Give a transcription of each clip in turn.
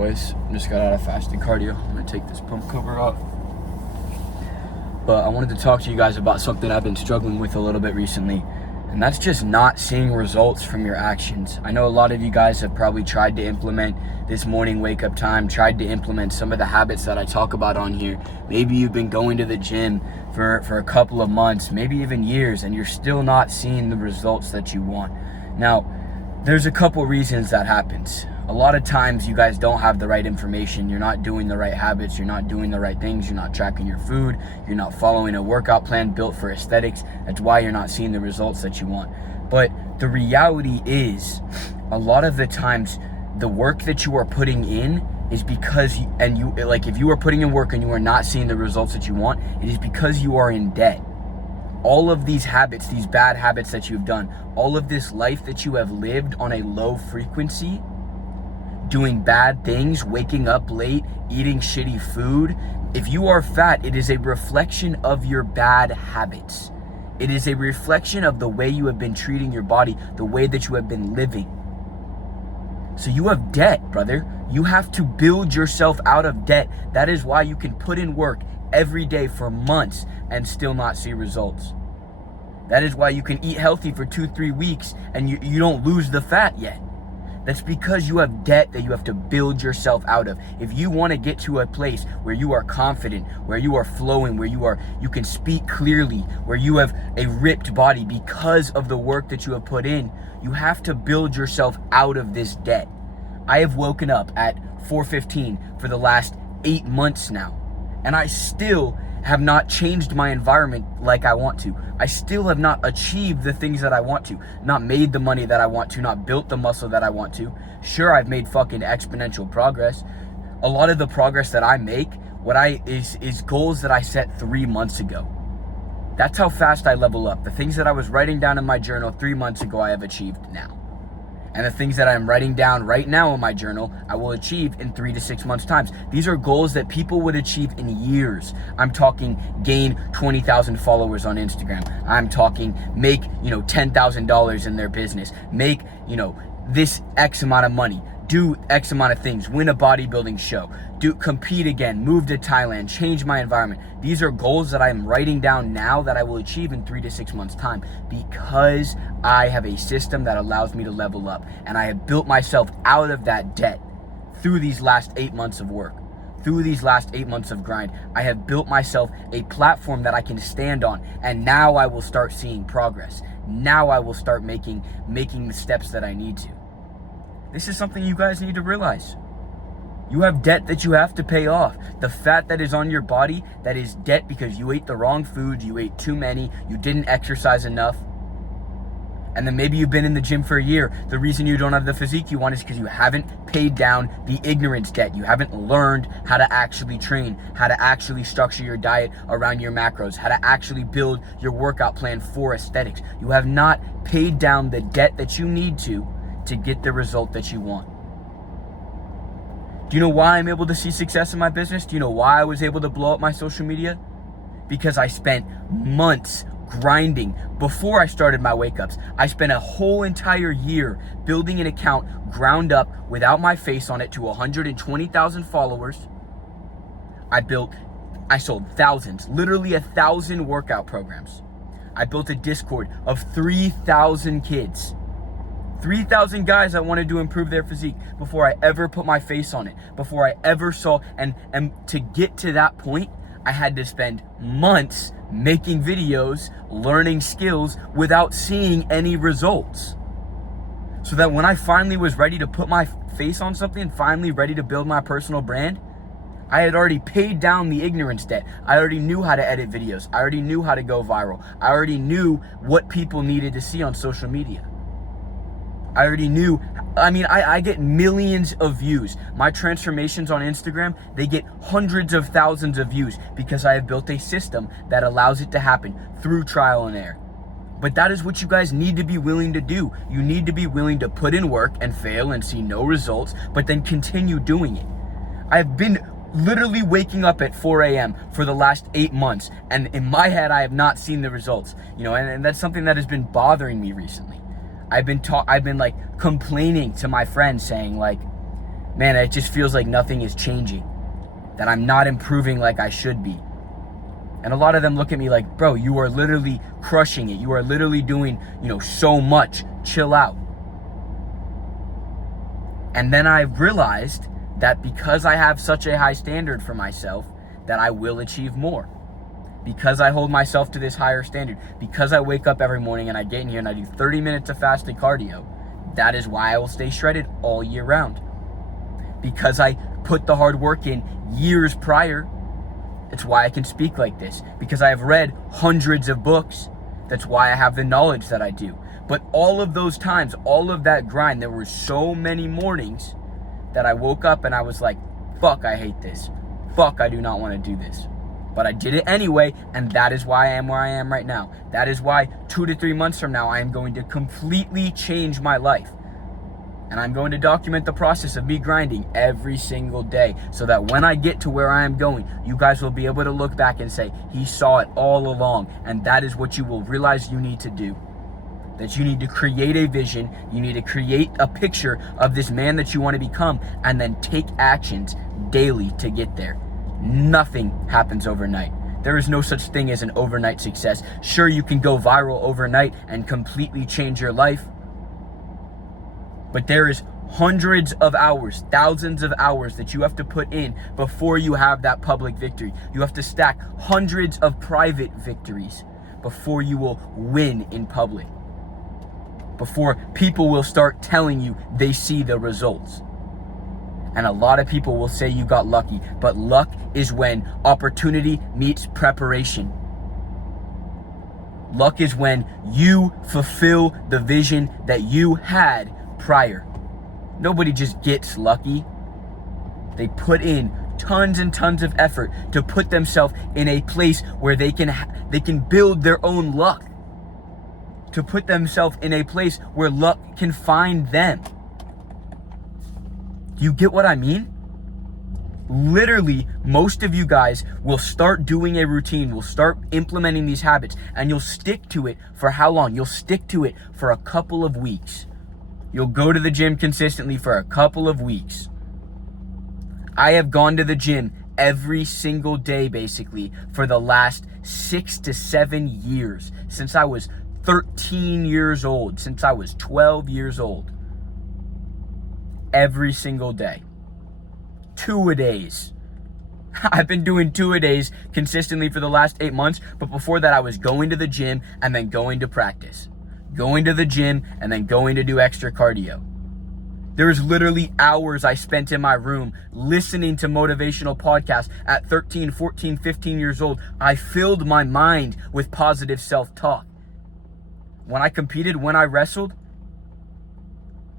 boys. Just got out of fasted cardio. I'm gonna take this pump cover off. But I wanted to talk to you guys about something I've been struggling with a little bit recently, and that's just not seeing results from your actions. I know a lot of you guys have probably tried to implement this morning wake up time, tried to implement some of the habits that I talk about on here. Maybe you've been going to the gym for a couple of months, maybe even years, and you're still not seeing the results that you want. Now, there's a couple reasons that happens. A lot of times you guys don't have the right information. You're not doing the right habits. You're not doing the right things. You're not tracking your food. You're not following a workout plan built for aesthetics. That's why you're not seeing the results that you want. But the reality is, a lot of the times, the work that you are putting in is because, if you are putting in work and you are not seeing the results that you want, it is because you are in debt. All of these habits, these bad habits that you've done, all of this life that you have lived on a low frequency, doing bad things, waking up late, eating shitty food. If you are fat, it is a reflection of your bad habits. It is a reflection of the way you have been treating your body, the way that you have been living. So you have debt, brother. You have to build yourself out of debt. That is why you can put in work every day for months and still not see results. That is why you can eat healthy for 2-3 weeks and you don't lose the fat yet. That's because you have debt that you have to build yourself out of. If you want to get to a place where you are confident, where you are flowing, where you can speak clearly, where you have a ripped body because of the work that you have put in, you have to build yourself out of this debt. I have woken up at 4:15 for the last 8 months now, and I still have not changed my environment like I want to. I still have not achieved the things that I want to, not made the money that I want to, not built the muscle that I want to. Sure, I've made fucking exponential progress. A lot of the progress that I make, is goals that I set 3 months ago. That's how fast I level up. The things that I was writing down in my journal 3 months ago, I have achieved now. And the things that I'm writing down right now in my journal, I will achieve in 3 to 6 months' times. These are goals that people would achieve in years. I'm talking gain 20,000 followers on Instagram. I'm talking make, $10,000 in their business. Make, this X amount of money. Do X amount of things. Win a bodybuilding show. Compete again. Move to Thailand. Change my environment. These are goals that I'm writing down now that I will achieve in 3 to 6 months' time because I have a system that allows me to level up. And I have built myself out of that debt through these last 8 months of work. Through these last 8 months of grind, I have built myself a platform that I can stand on. And now I will start seeing progress. Now I will start making the steps that I need to. This is something you guys need to realize. You have debt that you have to pay off. The fat that is on your body, that is debt because you ate the wrong foods, you ate too many, you didn't exercise enough. And then maybe you've been in the gym for a year. The reason you don't have the physique you want is because you haven't paid down the ignorance debt. You haven't learned how to actually train, how to actually structure your diet around your macros, how to actually build your workout plan for aesthetics. You have not paid down the debt that you need to get the result that you want. Do you know why I'm able to see success in my business? Do you know why I was able to blow up my social media? Because I spent months grinding before I started my wake ups. I spent a whole entire year building an account ground up without my face on it to 120,000 followers. I sold thousands, literally 1,000 workout programs. I built a Discord of 3,000 kids. 3,000 guys that wanted to improve their physique before I ever put my face on it, before I ever saw, and to get to that point, I had to spend months making videos, learning skills without seeing any results. So that when I finally was ready to put my face on something, finally ready to build my personal brand, I had already paid down the ignorance debt. I already knew how to edit videos. I already knew how to go viral. I already knew what people needed to see on social media. I already knew. I get millions of views. My transformations on Instagram, they get hundreds of thousands of views because I have built a system that allows it to happen through trial and error. But that is what you guys need to be willing to do. You need to be willing to put in work and fail and see no results, but then continue doing it. I've been literally waking up at 4 a.m. for the last 8 months, and in my head, I have not seen the results. And that's something that has been bothering me recently. I've been complaining to my friends saying man, it just feels like nothing is changing, that I'm not improving like I should be. And a lot of them look at me like, bro, you are literally crushing it. You are literally doing, so much. Chill out. And then I realized that because I have such a high standard for myself, that I will achieve more. Because I hold myself to this higher standard, because I wake up every morning and I get in here and I do 30 minutes of fasted cardio, that is why I will stay shredded all year round. Because I put the hard work in years prior, it's why I can speak like this. Because I have read hundreds of books, that's why I have the knowledge that I do. But all of those times, all of that grind, there were so many mornings that I woke up and I was like, fuck, I hate this. Fuck, I do not want to do this. But I did it anyway, and that is why I am where I am right now. That is why 2 to 3 months from now, I am going to completely change my life. And I'm going to document the process of me grinding every single day so that when I get to where I am going, you guys will be able to look back and say, he saw it all along. And that is what you will realize you need to do. That you need to create a vision, you need to create a picture of this man that you want to become, and then take actions daily to get there. Nothing happens overnight. There is no such thing as an overnight success. Sure, you can go viral overnight and completely change your life, but there is hundreds of hours, thousands of hours that you have to put in before you have that public victory. You have to stack hundreds of private victories before you will win in public. Before people will start telling you they see the results. And a lot of people will say you got lucky, but luck is when opportunity meets preparation. Luck is when you fulfill the vision that you had prior. Nobody just gets lucky. They put in tons and tons of effort to put themselves in a place where they can build their own luck. To put themselves in a place where luck can find them. Do you get what I mean? Literally, most of you guys will start doing a routine, will start implementing these habits, and you'll stick to it for how long? You'll stick to it for a couple of weeks. You'll go to the gym consistently for a couple of weeks. I have gone to the gym every single day, basically, for the last 6 to 7 years, since I was 13 years old, since I was 12 years old. Every single day. 2-a-days. I've been doing 2-a-days consistently for the last 8 months, but before that I was going to the gym and then going to practice. Going to the gym and then going to do extra cardio. There's literally hours I spent in my room listening to motivational podcasts at 13, 14, 15 years old. I filled my mind with positive self-talk. When I competed, when I wrestled,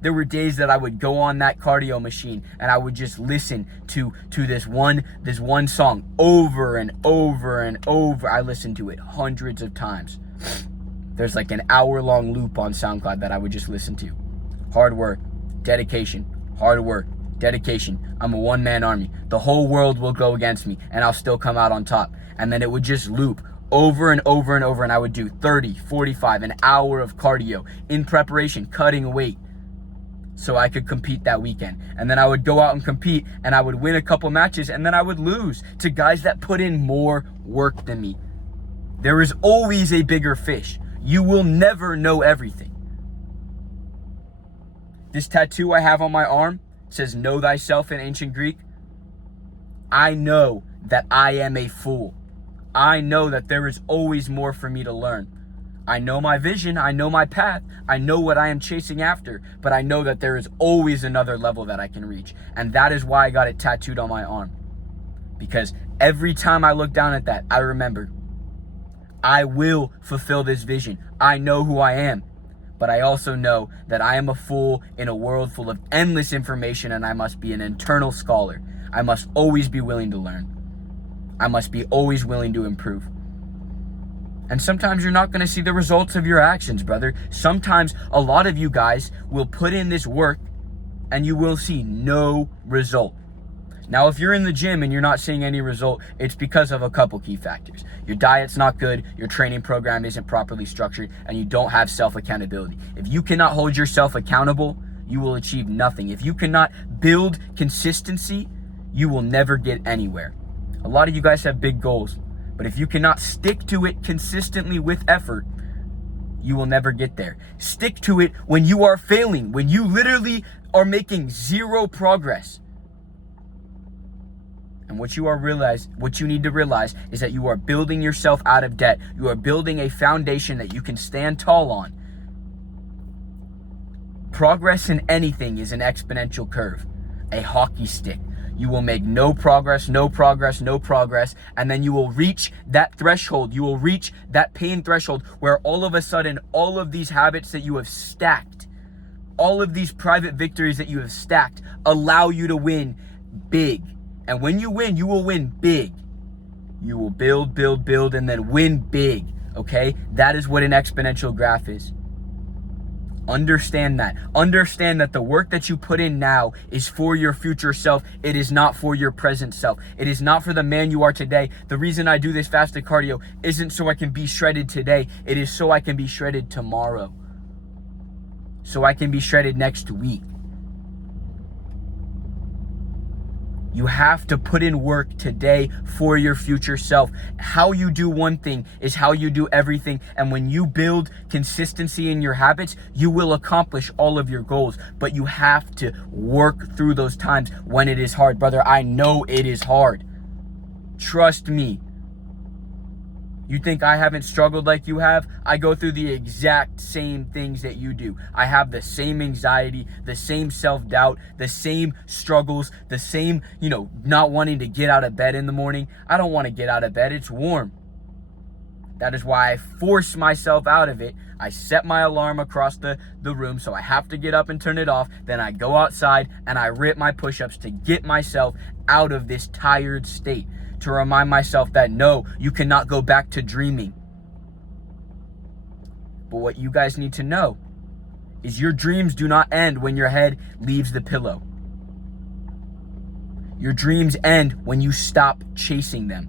there were days that I would go on that cardio machine and I would just listen to this one song over and over and over. I listened to it hundreds of times. There's like an hour-long loop on SoundCloud that I would just listen to. Hard work, dedication, hard work, dedication. I'm a one-man army. The whole world will go against me and I'll still come out on top. And then it would just loop over and over and over, and I would do 30, 45, an hour of cardio in preparation, cutting weight, so I could compete that weekend. And then I would go out and compete, and I would win a couple matches, and then I would lose to guys that put in more work than me. There is always a bigger fish. You will never know everything. This tattoo I have on my arm says, "Know thyself" in ancient Greek. I know that I am a fool. I know that there is always more for me to learn. I know my vision, I know my path, I know what I am chasing after, but I know that there is always another level that I can reach. And that is why I got it tattooed on my arm. Because every time I look down at that, I remember, I will fulfill this vision. I know who I am, but I also know that I am a fool in a world full of endless information, and I must be an eternal scholar. I must always be willing to learn. I must be always willing to improve. And sometimes you're not going to see the results of your actions, brother. Sometimes a lot of you guys will put in this work and you will see no result. Now, if you're in the gym and you're not seeing any result, it's because of a couple key factors. Your diet's not good, your training program isn't properly structured, and you don't have self-accountability. If you cannot hold yourself accountable, you will achieve nothing. If you cannot build consistency, you will never get anywhere. A lot of you guys have big goals, but if you cannot stick to it consistently with effort, you will never get there. Stick to it when you are failing, when you literally are making zero progress. And what you need to realize is that you are building yourself out of debt. You are building a foundation that you can stand tall on. Progress in anything is an exponential curve, a hockey stick. You will make no progress, and then you will reach that threshold. You will reach that pain threshold where all of a sudden, all of these habits that you have stacked, all of these private victories that you have stacked allow you to win big. And when you win, you will win big. You will build, and then win big, okay? That is what an exponential graph is. Understand that. Understand that the work that you put in now is for your future self. It is not for your present self. It is not for the man you are today. The reason I do this fasted cardio isn't so I can be shredded today. It is so I can be shredded tomorrow. So I can be shredded next week. You have to put in work today for your future self. How you do one thing is how you do everything. And when you build consistency in your habits, you will accomplish all of your goals. But you have to work through those times when it is hard. Brother, I know it is hard. Trust me. You think I haven't struggled like you have? I go through the exact same things that you do. I have the same anxiety, the same self-doubt, the same struggles, the same, not wanting to get out of bed in the morning. I don't want to get out of bed. It's warm. That is why I force myself out of it. I set my alarm across the room, so I have to get up and turn it off. Then I go outside and I rip my push-ups to get myself out of this tired state. To remind myself that no, you cannot go back to dreaming. But what you guys need to know is your dreams do not end when your head leaves the pillow. Your dreams end when you stop chasing them,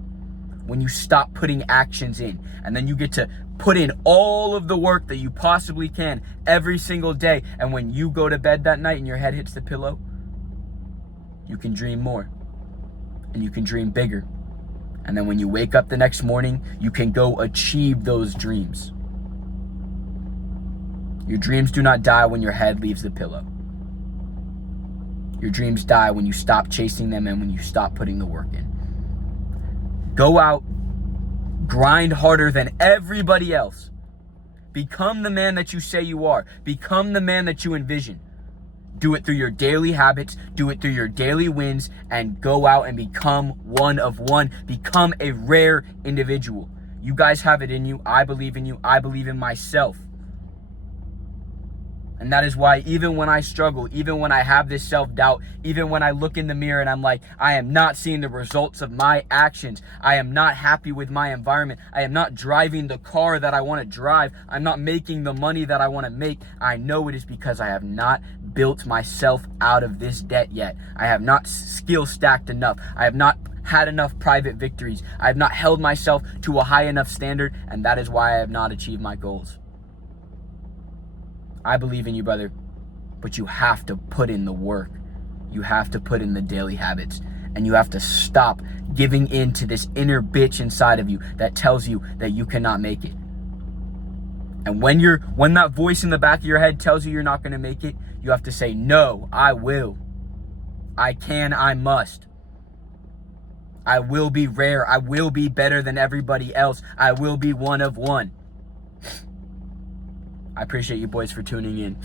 when you stop putting actions in, and then you get to put in all of the work that you possibly can every single day. And when you go to bed that night and your head hits the pillow, you can dream more and you can dream bigger. And then when you wake up the next morning, you can go achieve those dreams. Your dreams do not die when your head leaves the pillow. Your dreams die when you stop chasing them and when you stop putting the work in. Go out, grind harder than everybody else. Become the man that you say you are. Become the man that you envision. Do it through your daily habits, do it through your daily wins, and go out and become one of one. Become a rare individual. You guys have it in you. I believe in you. I believe in myself. And that is why even when I struggle, even when I have this self-doubt, even when I look in the mirror and I'm like, I am not seeing the results of my actions. I am not happy with my environment. I am not driving the car that I want to drive. I'm not making the money that I want to make. I know it is because I have not built myself out of this debt yet. I have not skill stacked enough. I have not had enough private victories. I have not held myself to a high enough standard, and that is why I have not achieved my goals. I believe in you, brother, but you have to put in the work. You have to put in the daily habits, and you have to stop giving in to this inner bitch inside of you that tells you that you cannot make it. And when that voice in the back of your head tells you you're not going to make it, you have to say, no, I will. I can, I must. I will be rare. I will be better than everybody else. I will be one of one. I appreciate you boys for tuning in.